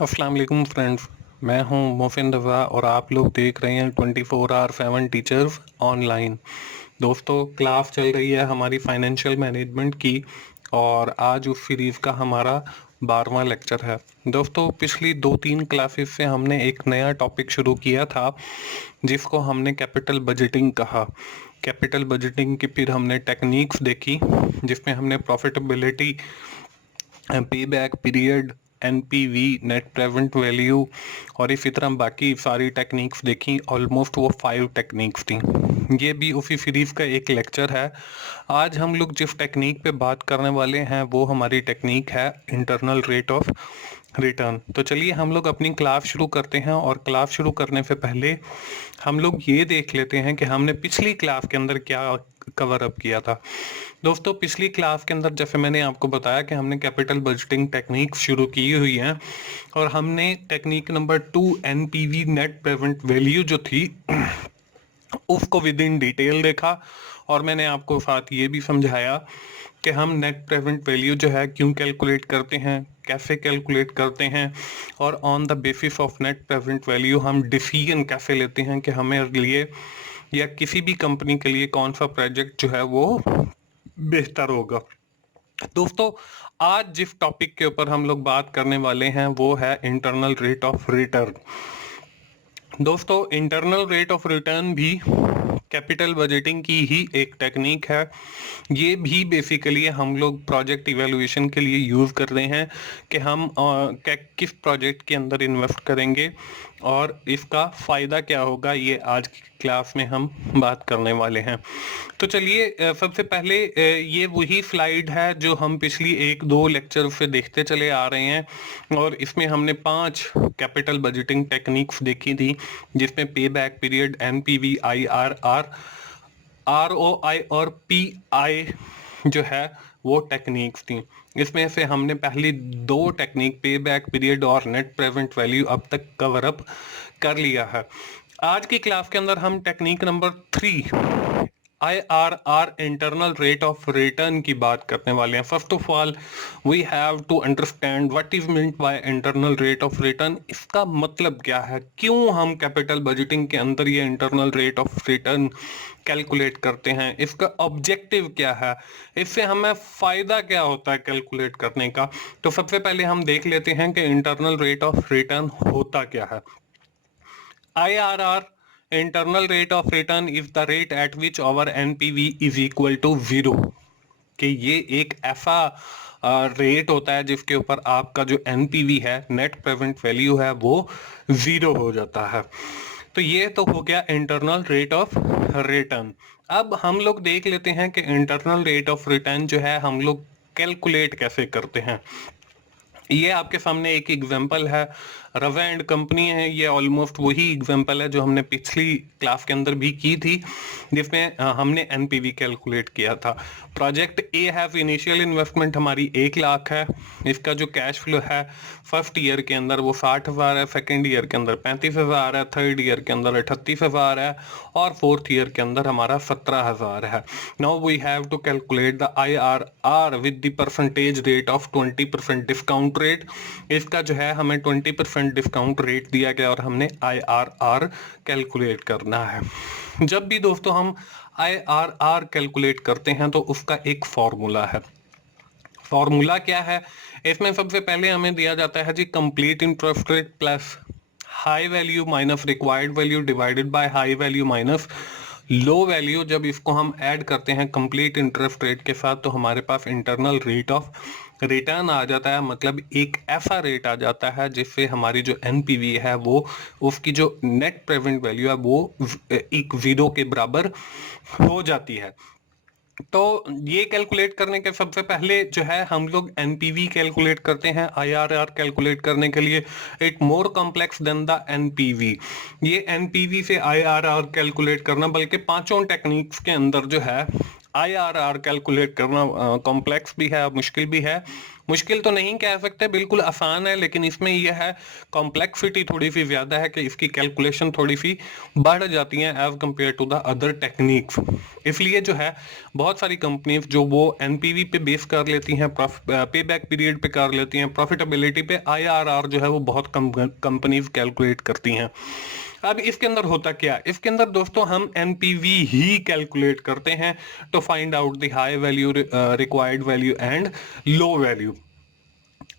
अस्सलाम वालेकुम फ्रेंड्स। मैं हूं मोहसिन रज़ा और आप लोग देख रहे हैं 24/7 टीचर्स ऑनलाइन। दोस्तों, क्लास चल रही है हमारी फाइनेंशियल मैनेजमेंट की और आज उस सीरीज़ का हमारा 12वां लेक्चर है। दोस्तों, पिछली 2-3 क्लासेस से हमने एक नया टॉपिक शुरू किया था जिसको हमने कैपिटल बजटिंग कहा। कैपिटल बजटिंग की फिर हमने टेक्निक्स देखी जिसमें हमने प्रॉफिटेबिलिटी, पे back period, NPV, net present value और इसी तरह बाकी सारी टेक्निक्स देखी। ऑलमोस्ट वो 5 टेक्निक्स थी। ये भी उसी सीरीज का एक लेक्चर है। आज हम लोग जिस टेक्निक पे बात करने वाले हैं वो हमारी टेक्निक है इंटरनल रेट ऑफ रिटर्न। तो चलिए हम लोग अपनी क्लास शुरू करते हैं और क्लास शुरू करने से पहले हम लोग ये देख लेते हैं कि हमने पिछली क्लास के अंदर क्या कवर अप किया था। दोस्तों, पिछली क्लास के अंदर जैसे मैंने आपको बताया कि हमने कैपिटल बजटिंग टेक्निक शुरू की हुई हैं और हमने technique number 2 NPV, net present value जो थी उसको विद इन डिटेल देखा और मैंने आपको साथ ये भी समझाया कि हम नेट प्रेजेंट वैल्यू जो है क्यों कैलकुलेट करते हैं, कैसे कैलकुलेट करते हैं और on the basis of net present value हम डिसीजन कैसे लेते हैं कि हमें लिए या किसी भी कंपनी के लिए कौन सा प्रोजेक्ट जो है वो बेहतर होगा। दोस्तों, आज जिस टॉपिक के ऊपर हम लोग बात करने वाले हैं वो है इंटरनल रेट ऑफ रिटर्न। दोस्तों, इंटरनल रेट ऑफ रिटर्न भी कैपिटल बजटिंग की ही एक टेक्निक है। ये भी बेसिकली हम लोग प्रोजेक्ट इवैल्यूएशन के लिए यूज़ कर रहे हैं कि हम किस प्रोजेक्ट के अंदर इन्वेस्ट करेंगे और इसका फ़ायदा क्या होगा, ये आज की क्लास में हम बात करने वाले हैं। तो चलिए सबसे पहले ये वही स्लाइड है जो हम पिछली 1-2 लेक्चर से देखते चले आ रहे हैं और इसमें हमने 5 कैपिटल बजटिंग टेक्निक्स देखी थी जिसमें पे back period, NPV, IRR, ROI और पीआई जो है वो टेक्निक्स थी। इसमें से हमने पहली 2 टेक्निक पे बैक पीरियड और नेट प्रेजेंट वैल्यू अब तक कवर अप कर लिया है। आज की क्लास के अंदर हम technique number 3 IRR, internal rate of return की बात करने वाले हैं। First of all we have to understand what is meant by internal rate of return. इसका मतलब क्या है, क्यों हम कैपिटल बजटिंग के अंदर ये internal rate of return calculate करते हैं, इसका ऑब्जेक्टिव क्या है, इससे हमें फायदा क्या होता है कैलकुलेट करने का। तो सबसे पहले हम देख लेते हैं कि इंटरनल रेट ऑफ रिटर्न होता क्या है। IRR, internal rate of return, is the rate at which our NPV is equal to 0। कि ये एक ऐसा रेट होता है जिसके ऊपर आपका जो एनपीवी है, नेट प्रेजेंट वैल्यू है, वो 0 हो जाता है। तो ये तो हो गया इंटरनल रेट ऑफ रिटर्न। अब हम लोग देख लेते हैं कि इंटरनल रेट ऑफ रिटर्न जो है हम लोग कैलकुलेट कैसे करते हैं। ये आपके सामने एक एग्जांपल है, रवा एंड कंपनी है। ये ऑलमोस्ट वही एग्जांपल है जो हमने पिछली क्लास के अंदर भी की थी जिसमें हमने एनपीवी कैलकुलेट किया था। Project A have initial investment हमारी 1 लाख है। इसका जो कैश फ्लो है फर्स्ट ईयर के अंदर वो 60,000 है, सेकेंड ईयर के अंदर 35,000 है, थर्ड ईयर के अंदर 38,000 है और फोर्थ ईयर के अंदर हमारा 17,000 है। Now we have to calculate the IRR with the percentage rate of 20% discount rate. इसका जो है हमें 20% डिस्काउंट रेट दिया गया और हमने IRR कैलकुलेट करना है। जब भी दोस्तों हम IRR कैलकुलेट करते हैं तो उसका एक फॉर्मूला है। फॉर्मूला क्या है, इसमें सबसे पहले हमें दिया जाता है जी complete interest rate plus high value minus required value divided by high value minus low value. जब इसको हम ऐड करते हैं कंप्लीट इंटरेस्ट रेट के साथ तो हमारे पास इंटरनल रेट ऑफ रिटर्न आ जाता है। मतलब एक ऐसा रेट आ जाता है जिससे हमारी जो एनपीवी है वो उसकी जो नेट प्रेजेंट वैल्यू है वो एक 0 के बराबर हो जाती है। तो ये कैलकुलेट करने के सबसे पहले जो है हम लोग एनपीवी कैलकुलेट करते हैं। आईआरआर कैलकुलेट करने के लिए it more complex than the NPV. ये एनपीवी से आईआरआर कैलकुलेट करना बल्कि पांचों टेक्निक्स के अंदर जो है IRR कैलकुलेट करना कॉम्प्लेक्स भी है, मुश्किल भी है। मुश्किल तो नहीं कह सकते, बिल्कुल आसान है, लेकिन इसमें यह है कॉम्प्लेक्सिटी थोड़ी सी ज्यादा है कि इसकी कैलकुलेशन थोड़ी सी बढ़ जाती है as compare to the other techniques. इसलिए जो है बहुत सारी कंपनीज जो वो एनपीवी पे बेस कर लेती हैं, पे बैक पीरियड पे कर लेती हैं, प्रॉफिटेबिलिटी पे IRR जो है वो बहुत कम कंपनीज कैलकुलेट करती हैं। अब इसके अंदर होता क्या, इसके अंदर दोस्तों हम एनपीवी ही कैलकुलेट करते हैं to find out the high value, required value and low value.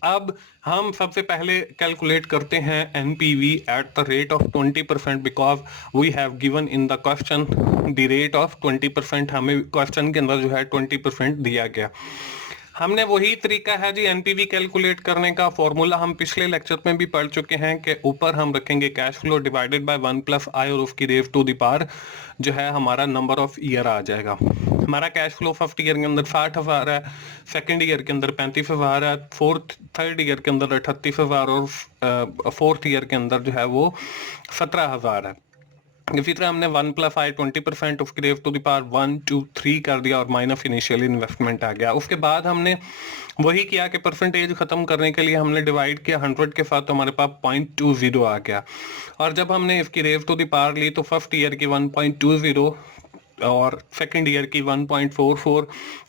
अब हम सबसे पहले कैलकुलेट करते हैं NPV at the rate of 20%, because we have given in the question the rate of 20%। हमें क्वेश्चन के अंदर जो है 20% दिया गया। हमने वही तरीका है जी एनपीवी कैलकुलेट करने का, फॉर्मूला हम पिछले लेक्चर में भी पढ़ चुके हैं कि ऊपर हम रखेंगे cash flow divided by 1 plus I और उसकी रेज टू द पावर जो है हमारा नंबर ऑफ ईयर आ जाएगा। हमारा कैश फ्लो फर्स्ट ईयर के अंदर 60,000 है, सेकंड ईयर के अंदर 35,000 है, थर्ड ईयर के अंदर 38,000 और फोर्थ ईयर के अंदर जो है वो 17,000 है। इसी तरह हमने 1 प्लस आई 20% उसकी रेज टू द पावर 1 2 3 कर दिया और माइनस इनिशियल इन्वेस्टमेंट आ गया। उसके बाद हमने वही किया कि परसेंटेज खत्म करने के लिए हमने डिवाइड किया 100 के साथ, तो हमारे पास 0.20 आ गया। और जब हमने इसकी रेज टू द पावर ली तो फर्स्ट ईयर की 1.20 और सेकंड ईयर की 1.44,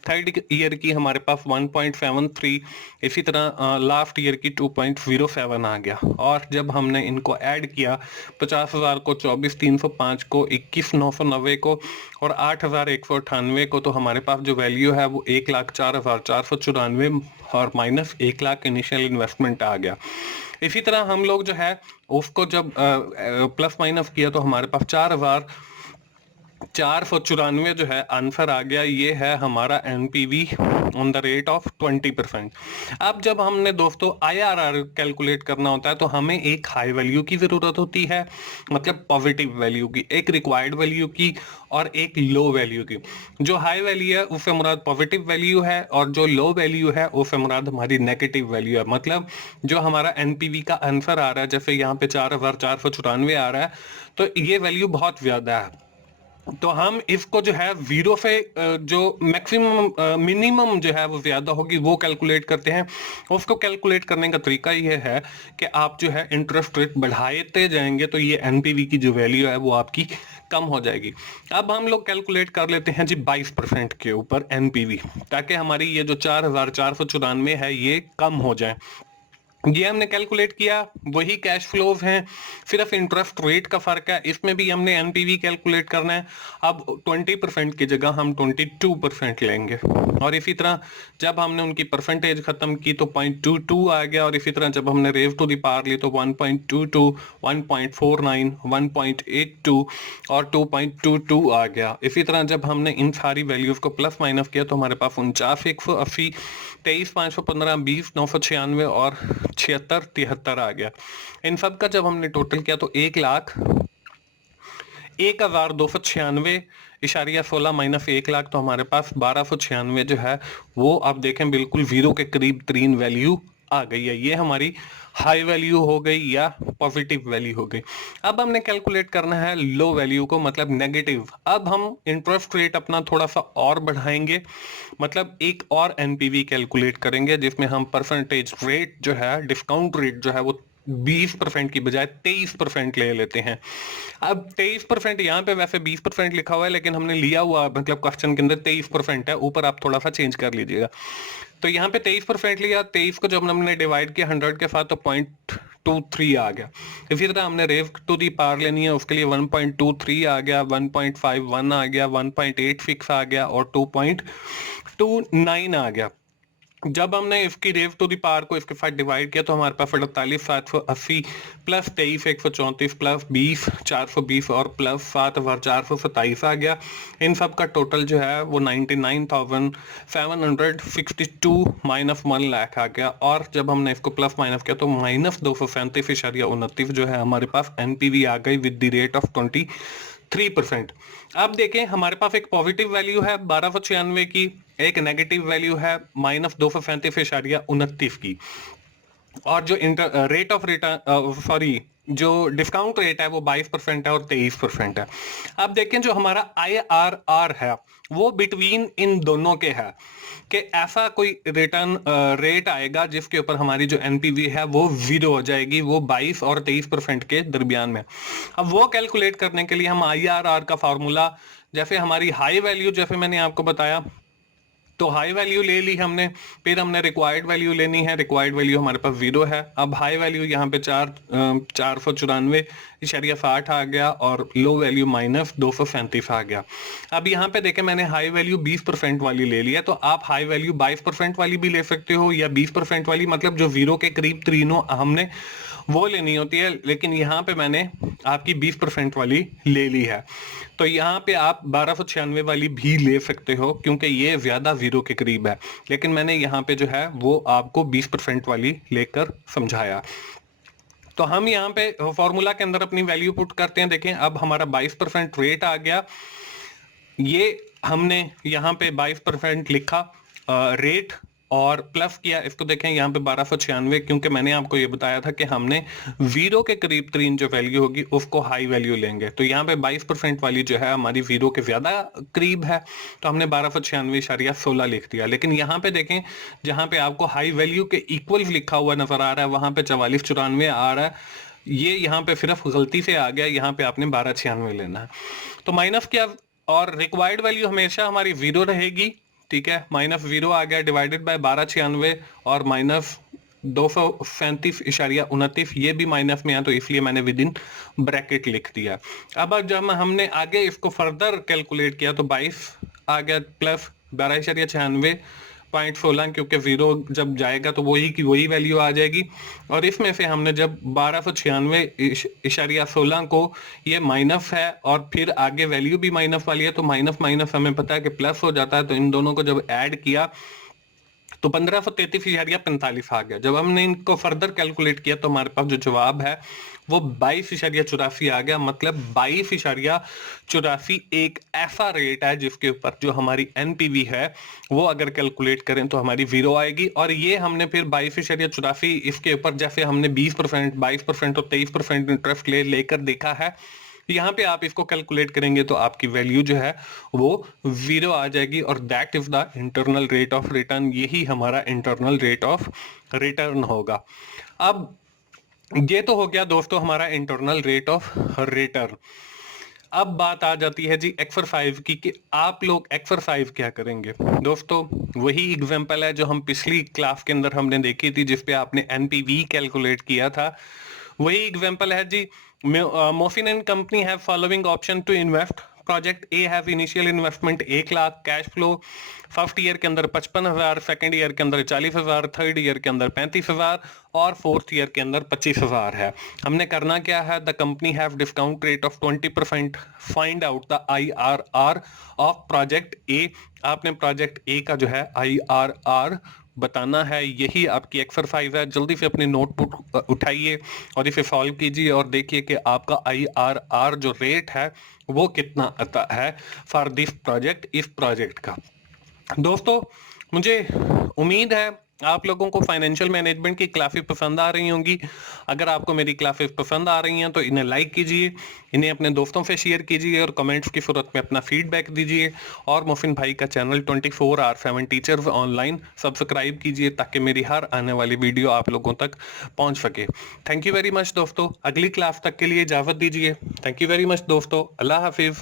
थर्ड ईयर की हमारे पास 1.73, इसी तरह लास्ट ईयर की 2.07 आ गया। और जब हमने इनको ऐड किया 50,000 को, 24,305 को, 21,990 को और 8,198 को, तो हमारे पास जो वैल्यू है वो 1,04,494 और माइनस 1,00,000 इनिशियल इन्वेस्टमेंट आ गया। इसी तरह हम लोग जो है उसको जब प्लस माइनस किया तो हमारे पास 4,494 जो है आंसर आ गया। ये है हमारा NPV on the rate of 20%। अब जब हमने दोस्तों IRR कैलकुलेट करना होता है तो हमें एक हाई वैल्यू की जरूरत होती है, मतलब पॉजिटिव वैल्यू की, एक रिक्वायर्ड वैल्यू की और एक लो वैल्यू की। जो हाई वैल्यू है उससे मुराद पॉजिटिव वैल्यू है और जो लो वैल्यू है उससे मुराद हमारी नेगेटिव वैल्यू है। मतलब जो हमारा एनपीवी का आंसर आ रहा है, जैसे यहाँ पे 4,494 आ रहा है, तो ये वैल्यू बहुत ज्यादा है। तो हम इसको जो है जीरो से जो मैक्सिमम मिनिमम जो है वो ज्यादा होगी वो कैलकुलेट करते हैं। उसको कैलकुलेट करने का तरीका ये है कि आप जो है इंटरेस्ट रेट बढ़ाते जाएंगे तो ये एनपीवी की जो वैल्यू है वो आपकी कम हो जाएगी। अब हम लोग कैलकुलेट कर लेते हैं जी 22% के ऊपर एनपीवी, ताकि हमारी ये जो 4,494 है ये कम हो जाए। ये हमने कैलकुलेट किया, वही कैश फ्लोज हैं, सिर्फ इंटरेस्ट रेट का फर्क है। इसमें भी हमने एनपीवी कैलकुलेट करना है। अब 20% की जगह हम 22% लेंगे। और इसी तरह जब हमने उनकी परसेंटेज खत्म की तो 0.22 आ गया। और इसी तरह जब हमने रेज टू द पावर ली तो 1.22, 1.49, 1.82 और 2.22 आ गया। इसी तरह जब हमने इन सारी वैल्यूज को प्लस माइनस किया तो हमारे पास 49,180, 23,515, 20,996 और 76,73 आ गया। इन सब का जब हमने टोटल किया तो 1,01,296 माइनस 1,00,000 तो हमारे पास 1,296 जो है वो आप देखें बिल्कुल जीरो के करीब तरीन वैल्यू आ गई है। ये हमारी हाई वैल्यू हो गई या पॉजिटिव वैल्यू हो गई। अब हमने कैलकुलेट करना है लो वैल्यू को, मतलब नेगेटिव। अब हम इंटरेस्ट रेट अपना थोड़ा सा और बढ़ाएंगे, मतलब एक और एनपीवी कैलकुलेट करेंगे जिसमें हम परसेंटेज रेट जो है, डिस्काउंट रेट जो है वो 20% की बजाय 23% ले लेते हैं। अब 23% यहाँ पे वैसे 20% लिखा हुआ है, लेकिन हमने लिया हुआ मतलब क्वेश्चन के अंदर 23% है, ऊपर आप थोड़ा सा चेंज कर लीजिएगा। तो यहाँ पे 23% लिया, 23 को जब हमने डिवाइड किया 100 के साथ तो 0.23 आ गया। इसी तरह हमने रेज टू दी पावर लेनी है, उसके लिए 1.23 आ गया, 1.51 आ गया, 1.86 आ गया और 2.29 आ गया। जब हमने इसकी रेज टू दी पावर को इसके साथ डिवाइड किया तो हमारे पास 48,780 प्लस 23,134 प्लस 20,420 और प्लस 7,427 आ गया। इन सब का टोटल जो है वो 99,762 माइनस 1,00,000 आ गया। और जब हमने इसको प्लस माइनस किया तो माइनस 237,29 जो है हमारे पास एनपीवी आ गई विद द रेट ऑफ 23%। अब देखें हमारे पास एक पॉजिटिव वैल्यू है 1,296 की, एक नेगेटिव वैल्यू है माइनस 237,29 की। और जो रेट ऑफ रिटर्न जो डिस्काउंट रेट है वो 22% है और 23% है। अब देखें जो हमारा IRR है वो बिटवीन इन दोनों के है कि ऐसा कोई रिटर्न रेट आएगा जिसके ऊपर हमारी जो एनपीवी है वो जीरो हो जाएगी, वो 22 और 23% के दरमियान में। अब वो कैलकुलेट करने के लिए हम IRR का फॉर्मूला, जैसे हमारी हाई वैल्यू, जैसे मैंने आपको बताया, तो हाई वैल्यू ले ली हमने, फिर हमने रिक्वायर्ड वैल्यू लेनी है, रिक्वायर्ड वैल्यू हमारे पास जीरो है। अब हाई वैल्यू यहाँ पे 494.60 आ गया और लो वैल्यू -237 आ गया। अब यहाँ पे देखें मैंने हाई वैल्यू 20% वाली ले ली है, तो आप हाई वैल्यू 22% वाली भी ले सकते हो या 20% वाली, मतलब जो जीरो के करीब तीनों हमने वो लेनी होती है, लेकिन यहाँ पे मैंने आपकी 20% वाली ले ली है। तो यहाँ पे आप 1296 वाली भी ले सकते हो क्योंकि ये ज्यादा जीरो के करीब है, लेकिन मैंने यहाँ पे जो है वो आपको 20% वाली लेकर समझाया। तो हम यहाँ पे फॉर्मूला के अंदर अपनी वैल्यू पुट करते हैं। देखें अब हमारा 22% रेट आ गया, ये हमने यहाँ पे 22% लिखा रेट और प्लस किया इसको। देखें यहाँ पे 1296, क्योंकि मैंने आपको ये बताया था कि हमने जीरो के करीब तरीन जो वैल्यू होगी उसको हाई वैल्यू लेंगे, तो यहाँ पे 22% वाली जो है हमारी जीरो के ज्यादा करीब है, तो हमने 1296.16 लिख दिया। लेकिन यहाँ पे देखें जहाँ पे आपको हाई वैल्यू के इक्वल लिखा हुआ नजर आ रहा है वहां पे 4494 आ रहा है, ये यहाँ पे सिर्फ गलती से आ गया, यहाँ पे आपने 1296 लेना है। तो माइनस किया और रिक्वायर्ड वैल्यू हमेशा हमारी जीरो रहेगी, ठीक है, -0 आ गया, डिवाइडेड बाय 1296 और -237.29, ये भी माइनस में है तो इसलिए मैंने विद इन ब्रैकेट लिख दिया। अब जब हमने आगे इसको फर्दर कैलकुलेट किया तो 22 आ गया प्लस 12.96.16, क्योंकि जीरो जब जाएगा तो वही की वही वैल्यू आ जाएगी। और इसमें से हमने जब 1296.16 को, ये माइनस है और फिर आगे वैल्यू भी माइनस वाली है, तो माइनस माइनस हमें पता है कि प्लस हो जाता है, तो इन दोनों को जब ऐड किया तो 1533.45 आ गया। जब हमने इनको फर्दर कैलकुलेट किया तो हमारे पास जो जवाब है वो 22.84 आ गया। मतलब 22.84 एक ऐसा रेट है जिसके ऊपर जो हमारी एनपीवी है वो अगर कैलकुलेट करें तो हमारी जीरो आएगी। और ये हमने फिर 22.84 इसके ऊपर जैसे हमने 20%, 22% और 23% इंटरेस्ट लेकर देखा है, यहाँ पे आप इसको कैलकुलेट करेंगे तो आपकी वैल्यू जो है वो जीरो आ जाएगी और that is the internal rate of return. यही हमारा इंटरनल रेट ऑफ रिटर्न होगा। अब ये तो हो गया दोस्तों हमारा इंटरनल रेट ऑफ रिटर्न। अब बात आ जाती है जी एक्सरसाइज की कि आप लोग एक्सरसाइज क्या करेंगे। दोस्तों वही एग्जांपल है जो हम पिछली क्लास के अंदर हमने देखी थी जिसपे आपने एनपीवी कैलकुलेट किया था, वही एग्जांपल है जी। Mofin and company have following option to invest. Project A have initial investment 1 lakh, cash flow first year के अंदर 55,000, सेकेंड ईयर के अंदर 40,000, थर्ड ईयर के अंदर 35,000 और फोर्थ ईयर के अंदर 25,000 है। हमने करना क्या है, the company have discount rate of 20%, find out the IRR of project A. आपने प्रोजेक्ट ए का जो है IRR बताना है, यही आपकी एक्सरसाइज है। जल्दी से अपने नोटबुक उठाइए और इसे सॉल्व कीजिए और देखिए कि आपका IRR जो रेट है वो कितना आता है फॉर दिस प्रोजेक्ट, इस प्रोजेक्ट का। दोस्तों मुझे उम्मीद है आप लोगों को फाइनेंशियल मैनेजमेंट की क्लासेस पसंद आ रही होंगी। अगर आपको मेरी क्लासेस पसंद आ रही हैं तो इन्हें लाइक कीजिए, इन्हें अपने दोस्तों से शेयर कीजिए और कमेंट्स की सूरत में अपना फीडबैक दीजिए। और मोफिन भाई का चैनल 24/7 टीचर्स ऑनलाइन सब्सक्राइब कीजिए ताकि मेरी हर आने वाली वीडियो आप लोगों तक पहुंच सके। थैंक यू वेरी मच दोस्तों, अगली क्लास तक के लिए इजाजत दीजिए। थैंक यू वेरी मच दोस्तों, अल्लाह हाफिज।